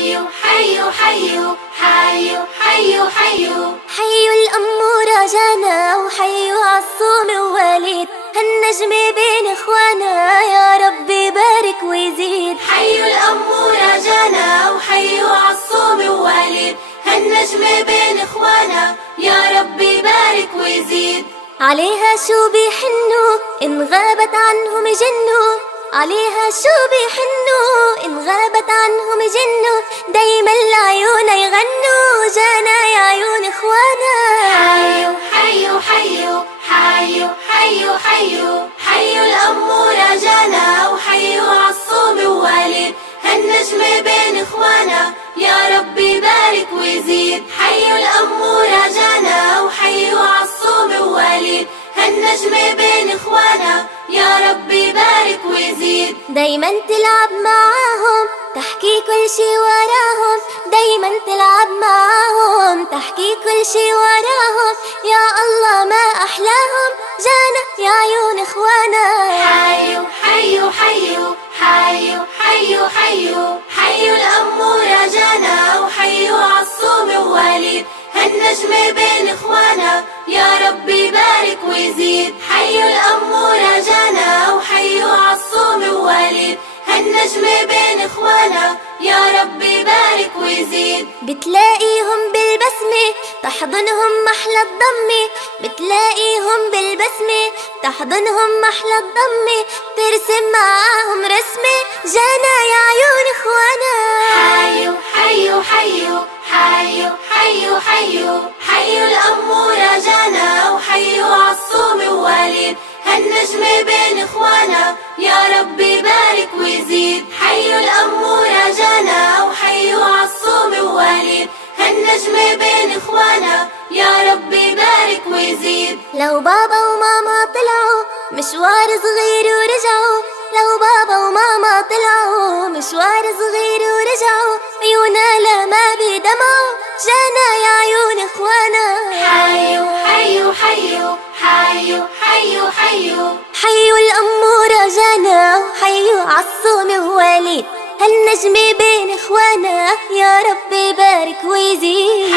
حيو حيو حيو حيو حيو حيو حيو الأمورة جانا وحيو عالصوم ووليد، هالنجم بين إخوانا يا ربي بارك ويزيد. حيو الأمورة جانا وحيو عالصوم ووليد، هالنجم بين إخوانا يا ربي بارك ويزيد. عليها شو بيحنوا إن غابت عنهم جنوا، عليها شو بيحنوا إن غابت عنهم جنوا، دايما العيون يغنوا جانا يا عيون إخوانا. حيو حيو حيو حيو حيو حيو حيو الأمورة جانا وحيو عالصوم ووليد، هالنجم بين إخوانا يا ربي بارك ويزيد. حيو الأمورة جانا وحيو عالصوم ووليد، هالنجم بين إخوانا يا ربي بارك ويزيد. دايما تلعب معاهم تحكي كل شي وراهم، دايما تلعب معاهم تحكي كل شي وراهم، يا الله ما أحلاهم جانا يا عيون إخوانا. حيو حيو حيو حيو حيو حيو حيو الأمورة جانا وحيو عالصوم ووليد، هالنجم بين إخوانا يا ربي بارك ويزيد. حيو الأمورة جانا وحيو عالصوم ووليد، هالنجم بين إخوانا يا ربي بارك ويزيد. بتلاقيهم بالبسمة تحضنهم محلى الضمة، بتلاقيهم بالبسمة تحضنهم محلى الضمة، ترسم معاهم رسمة جانا يا عيون إخوانا. حيو حيو حيو حيو حيو حيو حيو الأمورة جانا وحيو عالصوم ووليد، هالنجم بين إخوانا يا ربي بارك ويزيد. حيو الأمورة جانا وحيو عالصوم ووليد، هالنجم بين إخوانا يا ربي بارك ويزيد. لو بابا وماما طلعوا مشوار صغير ورجعوا، لو بابا وماما طلعوا مشوار صغير ورجعوا، عيونا لما بدمعوا جانا يا عيون إخوانا. حيو حيو حيو حيو حيو حيو حيو الأمورة جانا وحيو عالصوم ووليد، هالنجم بين إخوانا يا ربي بارك ويزيد.